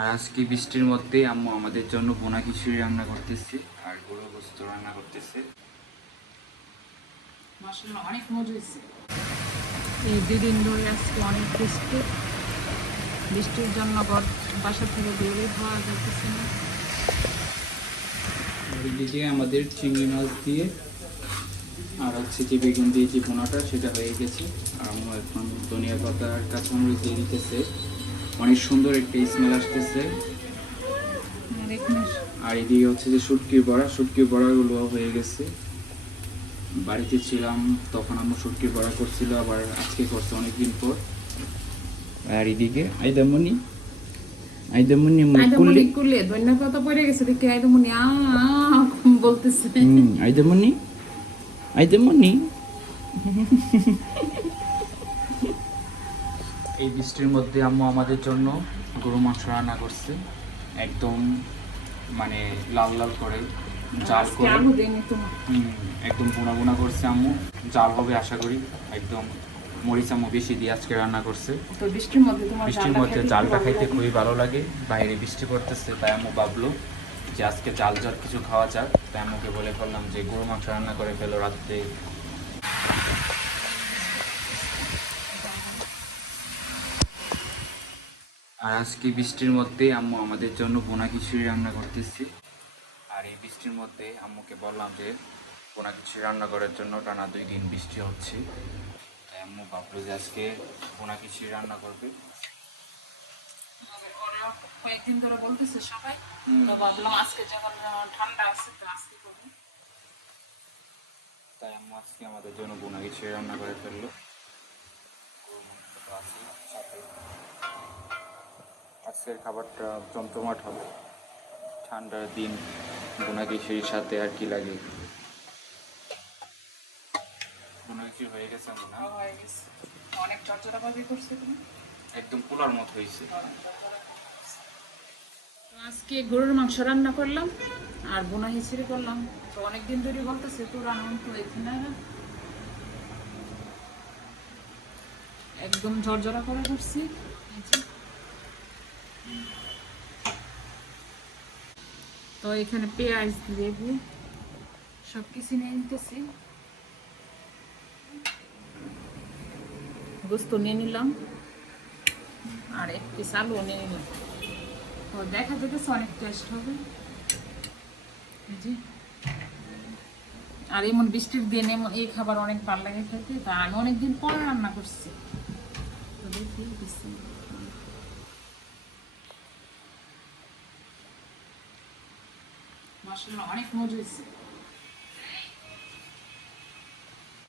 আর আজকে বৃষ্টির মধ্যে আম্মু আমাদের জন্য বোনা খিচুড়ি রান্না করতেছে আর গরু গোস্ত রান্না করতেছে। অনেক মজা হয়েছে। এই দুদিন ধরে আজকে অনেক বৃষ্টি। বৃষ্টির জন্য বাসা থেকে বেরিয়ে হওয়া যাচ্ছে না। এদিকে আমাদের চিংড়ি মাছ দিয়ে আর হচ্ছে যে বেগুন দিয়ে যে বোনাটা সেটা হয়ে গেছে। আর আম্মু এখন ধনিয়া পাতা আর কাঁচামরিচ দিয়ে দিতেছে। অনেক সুন্দর একটা স্মেল আসতেছে। আর এদিকে হচ্ছে যে শুটকির বড়া শুটকির বড়াগুলো হয়ে গেছে। বাড়িতে ছিলাম তখন আমরা শুটকির বড়া করছিল আবার আজকে করছে অনেকদিন পর। আর এদিকে আইদামনি আইদামনি আইদামনি কুলে ধন্যবাদ পাতা পড়ে গেছে দেখে আইদামনি আ আ বলতেছে। আইদামনি আইদামনি এই বৃষ্টির মধ্যে আম্মু আমাদের জন্য গরু মাংস রান্না করছে। একদম মানে লাল লাল করে জাল করে। একদম বোনা বোনা করছে আম্মু। জাল হবে আশা করি। একদম মরিচ আম্মু বেশি দিয়ে আজকে রান্না করছে। বৃষ্টির মধ্যে জালটা খাইতে খুবই ভালো লাগে। বাইরে বৃষ্টি পড়তেছে তাই আম্মু ভাবলো যে আজকে জাল জাল কিছু খাওয়া যাক। তাই আম্মুকে বলে ফেললাম যে গরু মাংস রান্না করে ফেলো রাত্রে। আর আজকে বৃষ্টির মধ্যে আম্মু আমাদের জন্য বোনা খিচুড়ি রান্না করতেছি। আর এই বৃষ্টির মধ্যে আম্মুকে বললাম যে বোনা খিচুড়ি রান্না করার জন্য টানা দুই দিন বৃষ্টি হচ্ছে। তাই আম্মু ভাবলো যে আজকে বোনা খিচুড়ি রান্না করবে। কয়েকদিন ধরে বলতেছে সবাই। তো ভাবলাম আজকে যখন ঠান্ডা আছে তো আজকে করব। তাই আম্মু আজকে আমাদের জন্য বোনা খিচুড়ি রান্না করে ফেলল। আজকের খাবারটা জমজমাট হবে। ঠান্ডার দিন বোনা খিচুড়ির সাথে আর কি লাগে? বোনা খিচুড়ি হয়ে গেছে মনে হয়। হয়ে গেছে। অনেক চর্চা ভাবে করছে তুমি? একদম পোলার মত হয়েছে। আজকে গরুর মাংস রান্না করলাম আর বোনা হিসেবে করলাম। তো অনেকদিন ধরে বলতেছে তো রান্না তো এখানে না। একদম ঝরঝরা করে করছি। এই যে। তো এখানে পেঁয়াজ লেবু সব কিছু নিয়ে নিতেছি। গোস্ত নিয়ে নিলাম। আর এক পিস নিয়ে নিলাম। তো দেখা যেতেছে অনেক টেস্ট হবে। আর এমন বৃষ্টির দিন, এমন এই খাবার অনেক ভালো লাগে খেতে। তা আমি অনেকদিন পরে রান্না করছি। তো দেখি マシュマロあれ気持ちいいっすよ